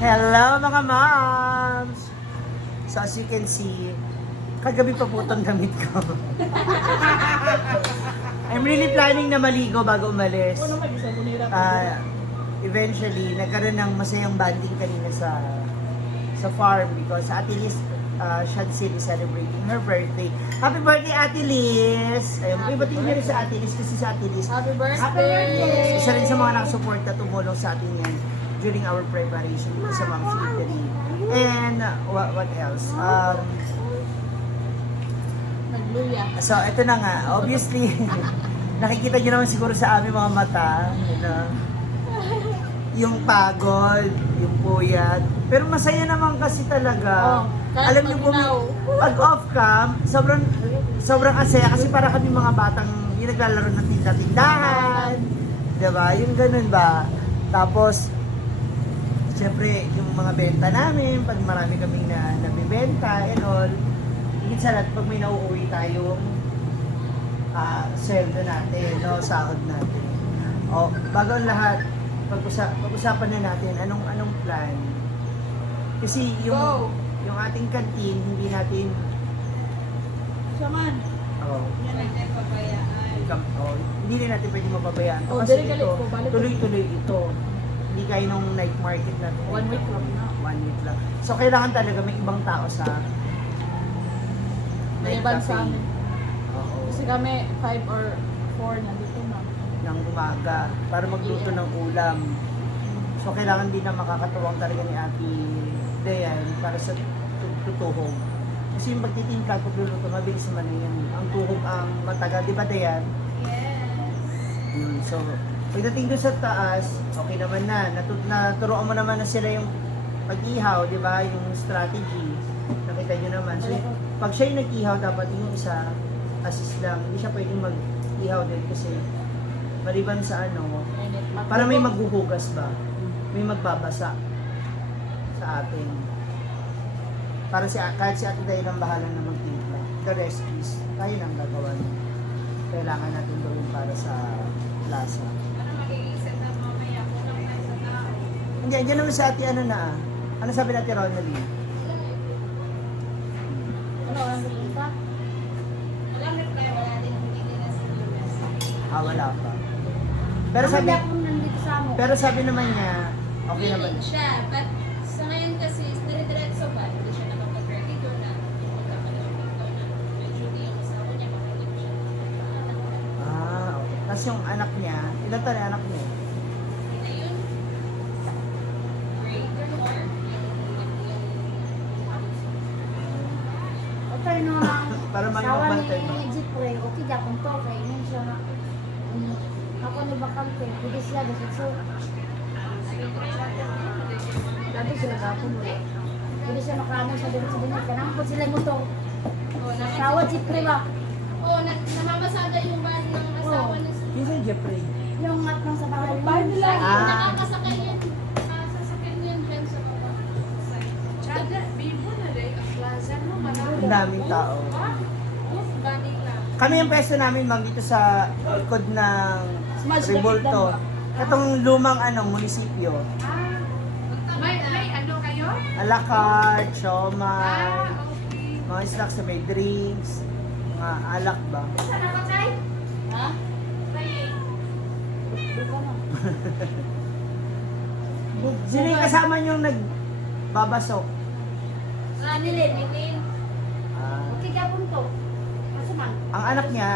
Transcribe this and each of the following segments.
Hello mga moms! So as you can see, kagabi pa po itong damit ko. I'm really planning na maligo bago umalis. Eventually, nagkaroon ng masayang banding kanina sa farm because Ate Liz Shadsil is celebrating her birthday. Happy birthday, Ate Liz! Ayun, ibatiin niyo rin sa Ate Liz kasi sa Ate Liz. Happy birthday! Isa rin sa mga nakasupport na tumulong sa atin yan during our preparation sa Mom's Eatery. And what else? Nagluya. So, ito na nga. Obviously, nakikita nyo naman siguro sa aming mga mata. Yung pagod, yung puyat. Pero masaya naman kasi talaga. Alam niyo po, pag off-cam, sobrang asaya kasi para kami mga batang yung naglalaro ng tinda-tindahan. Diba? Yung ganun ba? Tapos, siyempre, yung mga benta namin, pag marami kaming nabibenta and all, higit sa lahat, pag may nauuwi tayong sweldo natin, no, sahod natin. O, bago ang lahat, pag-usapan na natin, anong plan? Kasi yung ating kantin, hindi natin... Saman. Hindi rin natin pwede mapabayaan. Oh, Kasi dali, ito, balik ko. tuloy-tuloy ito. Hindi kayo nung night market natin. 1 week lang na. 1 week lang. So, kailangan talaga may ibang tao sa night Maliban cafe. sa amin. Oo. Kasi kami 5 or 4 na dito na. Ng umaga para magluto ng ulam. So, kailangan din na makakatuwang talaga ni Ate Dayan para sa tutuhog. Kasi yung pagtitimpla, pagluluto, mabilis naman na yan. Ang tuhog ang matagal. Di ba, Dayan? Yes. So, pagdating doon sa taas, okay naman na. Naturoan mo naman na sila yung pag-ihaw, di ba? Yung strategy. Nakita nyo naman. So, pag siya yung nag-ihaw, dapat yung isa, assist lang. Hindi siya pwedeng mag-ihaw din kasi maliban sa para may maghuhugas ba? May magbabasa sa atin. Para kahit si Ate Dayan ang bahala na magtimpla. The rest is, tayo nang gagawa niya. Kailangan natin gawin para sa lasa. Hindi, andyan naman sa Ate ano sabi natin Ronaldine? Ang pupunta? Wala pa. Pero sabi naman niya, okay naman. Siya, but sa ngayon kasi, dire-diretso ba? Hindi siya nakapag-ready doon na magkakalamig doon na medyo di yung asawa niya makinig siya. Okay. Tapos yung anak niya, ilan taon yung anak niya? Na yun, grade or more, Okay, no, Para sawa magbantay mo. ni Jipre, okay, dakong to, kaya yun siya na, ako ni Bakante, pwede sila, so, dati sila gapon, pwede siya makaano sa dinit, kanang po sila mo to, sawa Jipre ba? namamasada yung van ng asawa niya. Kinsa yung Jeffrey? Yung mat ng sa bahay Bahay nila. Nakakasakay yan. Sasakyan yan dyan sa baba. Ang daming tao. Body lang. Kami yung pwesto namin, ma'am, dito sa likod ng Smash Revolto. Itong lumang munisipyo. May ano kayo? Alakart, siomay, mga snacks na may drinks, mga alak ba? Saan ako, Tay? Ha? Sino yung kasama niyong nagbabasok? Nilin. Okay, gapon to, kaso man, Ang anak niya,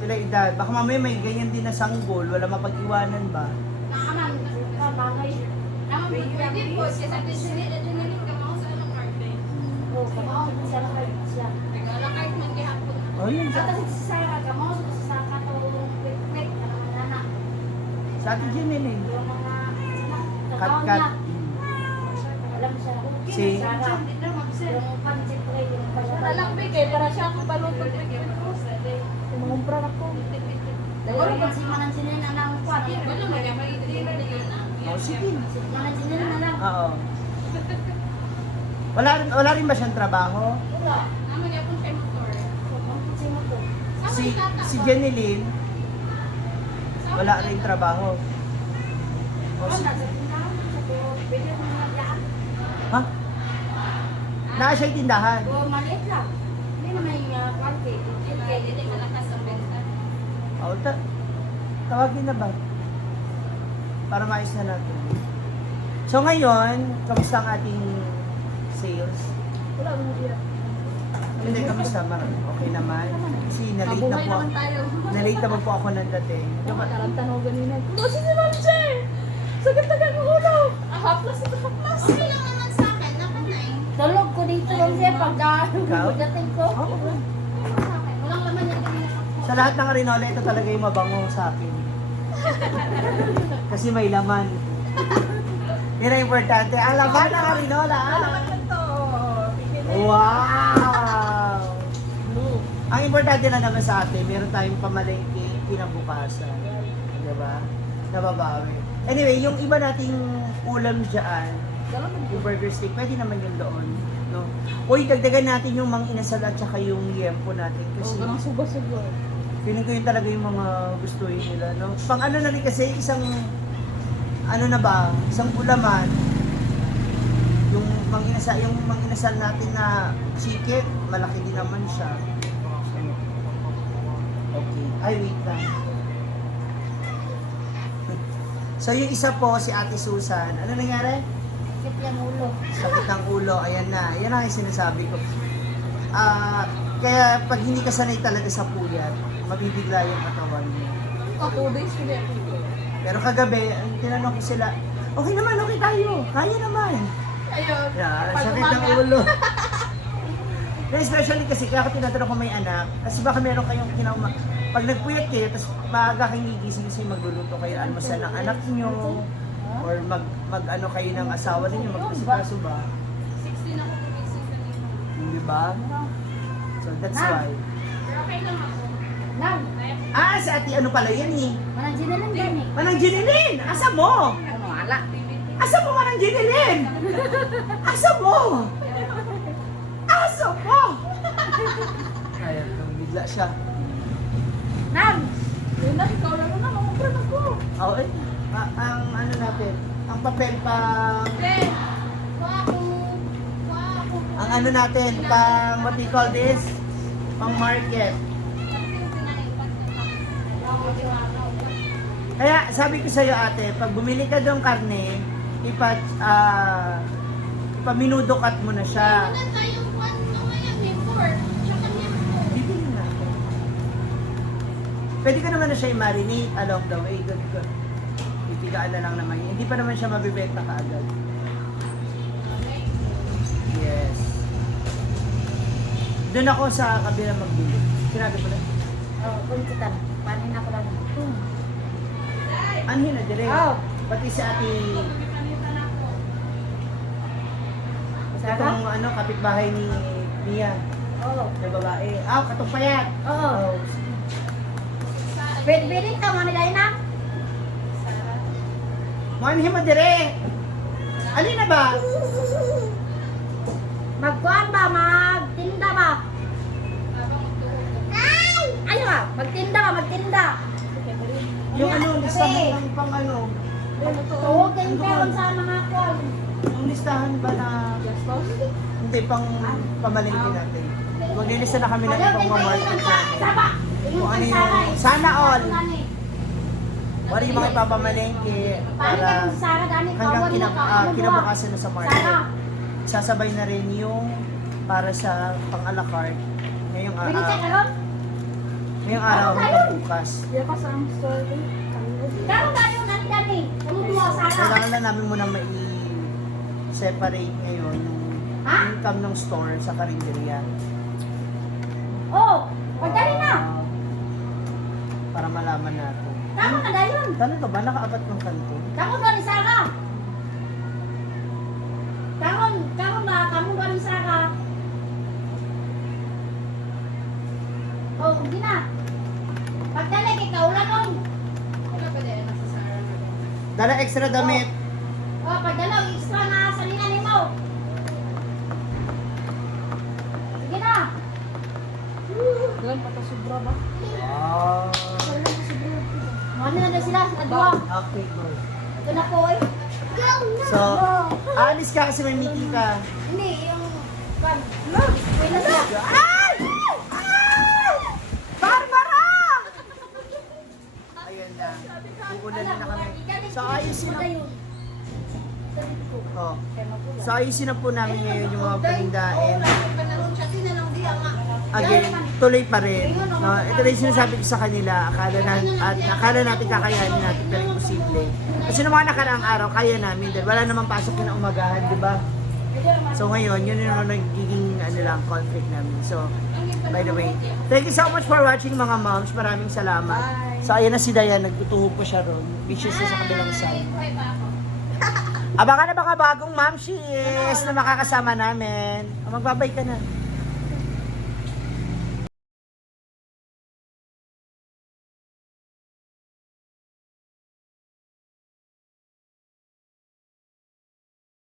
sila edad, baka mamaya may ganyan din na sanggol, wala mapag-iwanan ba? nakaman, bagay, naman Pwede po, siya sa Disney, nilin ka mo sa anong carte. oh, kamao, siya na kayo, siya. Nag-alakart man gihapon. Oh, yun. At kasi sa Sarah, kamao, sa katong pek-pek, anak, Sa atin dyan yun eh. yung mga anak, Kat-kat. niya, alam siya, Si, Sarah, yung pan-Jipre, yung Alam bigay, para siya akong balutog. Kumumpra ako. Dahil naman si Manan Sinin na nang kuwan. Wala mo niya, may deliver na yan. oh, sige. Si Manan Sinin na lang. Oo. Wala rin ba siyang trabaho? Wala. Naman niya po siya motor. Si mo to. Si Jeneline, wala rin trabaho. O, Wala, sa tindahan sa pero pwede mo naglaan. Ha? Naa siya'y tindahan. O, maliit lang. Hindi naman yung kwarti. Hindi malakas ang benta. Oh, tawagin na ba? Para maayos na natin. So ngayon, kamusta ang ating sales? Wala mo iya. Hindi, kamusta? Okay naman. Kasi nalate na Mabuhay po. naman tayo. Nalate naman po ako ng dating. Yung mataranta na ako ganina. Kasi si Ma'am Che! Sakit na ng ulo! Haplas ito, haplas! Okay lang naman sa akin, nakanay. Tulog ko dito yung siya pagdating ko. Oo. Sa akin, walang laman yan kanina. Sa lahat ng arinola, ito talaga yung mabango sa akin. Kasi may laman. Yan ang importante. Ang laman ng arinola. Wow! Ang importante na naman sa atin, meron tayong pamalengke kinabukasan. Diba? Nababawi. Anyway, yung iba nating ulam dyan, yung burger steak, pwede naman yun doon. No? Uy, dagdagan natin yung mang inasal at saka yung liempo natin. Kasi Ganang suba-suba. feeling ko yun talaga yung mga gustuhin nila. No? Pang ano na rin kasi, isang ano na ba, isang ulaman, yung mang inasal natin na chicken, malaki din naman siya. Okay. Ay, wait lang. So, yung isa po, si Ate Susan. Ano nangyari? Sakit yung ulo. Sakit ng ulo. Ayan na. Ayan na yung sinasabi ko. Kaya pag hindi ka sanay talaga sa puyat, mabibigla yung katawan mo. 2 days ko niya. Pero kagabi, tinanong ko sila, okay naman, okay tayo. Kaya naman. Ayun. Yeah, Pag sakit ng umaga. ulo. Then especially kasi kaya tinatanong ko may anak, kasi baka meron kayong pag nagpuyat kayo, tapos maaga kayong gigising kasi magluluto kayo almusal ng anak niyo, or mag-ano kayo ng asawa ninyo, magpasikaso ba? 16 ako gumising kanina. Di ba? So that's why. Pero okay lang ako. Nang, Si ate ano pala yan eh. manang sinalang gani. Manang Jinilin! Asa mo? Ano, ala. Asa mo Manang Jinilin? Asa mo? Asa mo? Ayan, bigla siya. Nang, Yun na, ikaw lang na, mamupran ako. Oh, ang ano natin, ang papel pang, Eh, ako. ang ano natin, pang, what do you call this? Pang market. Kaya sabi ko sa'yo ate, pag bumili ka doon karne, ipaminudo-cut mo na siya. Wala tayong ano ngayon, may pork. Tsaka may pork. Bibili natin. Pwede ka naman na siya i-marinate along the way. Good. Pipigaan na lang naman yun. Hindi pa naman siya mabibenta kaagad. Yes. Doon ako sa kabila magbili. Sinabi ko na. oh, kung kita, panin ako lang. Anhin na dire. Oh. Pati sa ati Saka? itong ano, kapitbahay ni Mia Oo. na babae. Katong payat. Oo. Pwede ka, mga nilay na. Manhin mo dire. Alin na ba? Magkuhan ba? Magtinda ba? Ay! Ano ba? Magtinda. Yung ano, Kasi- listahan ng pang ano. Tuwag kayong kaon sa mga kol. Yung listahan ba na hindi pang pamalingkin natin. Maglilista na kami ng pang market natin. Saba! Kung ano yung sana all. Wala yung mga ipapamalengke para hanggang kinabukasan na sa market. Sasabay na rin yung para sa pang a la carte ngayong Pwede ka araw. karon? Ngayong araw hanggang bukas. Yan pa sa ang story. Karon tayo nani. Ano mo sana? Kailangan na namin muna mai-separate ngayon yung Ha? income ng store sa karinderya. Oh, pagdali na. Para malaman natin. Tama na dayon. Talaga ba? Nakaapat ng kanto? Kamu ba ni Sara? Kamu ba? Kamu ba ni Sara? Oh, hindi na. Pagdali kay kaulan Wala pa din, nasa Sarah na din. Dala extra damit. Oh, pagdala extra na salingan nimo. Sige na. Doon pa sobra ba? Wow. Ano na sila sa dua? Okay, good. Ito na po eh. So, Aalis ka kasi may meeting ka. Hindi, yung... Kan. Wala na. Ay! Barbara! Ayan na. Uulan na kami. So, ayusin na. Oh. So, ayusin na po namin ngayon yung mga panindain. Again, tuloy pa rin. No? Ito rin sinasabi ko sa kanila, akala natin kakayanin natin, pero imposible. Kasi noong mga nakaraang araw, kaya namin dahil wala namang pasok na umagahan, di ba? So ngayon, yun yung nagiging conflict namin. So, by the way, thank you so much for watching mga moms. Maraming salamat. So, ayan na si Dayan, nagtutuho po siya ron. Which is sa kabilang side. Abangan na baka bagong momshies na makakasama namin. Magbabay ka na.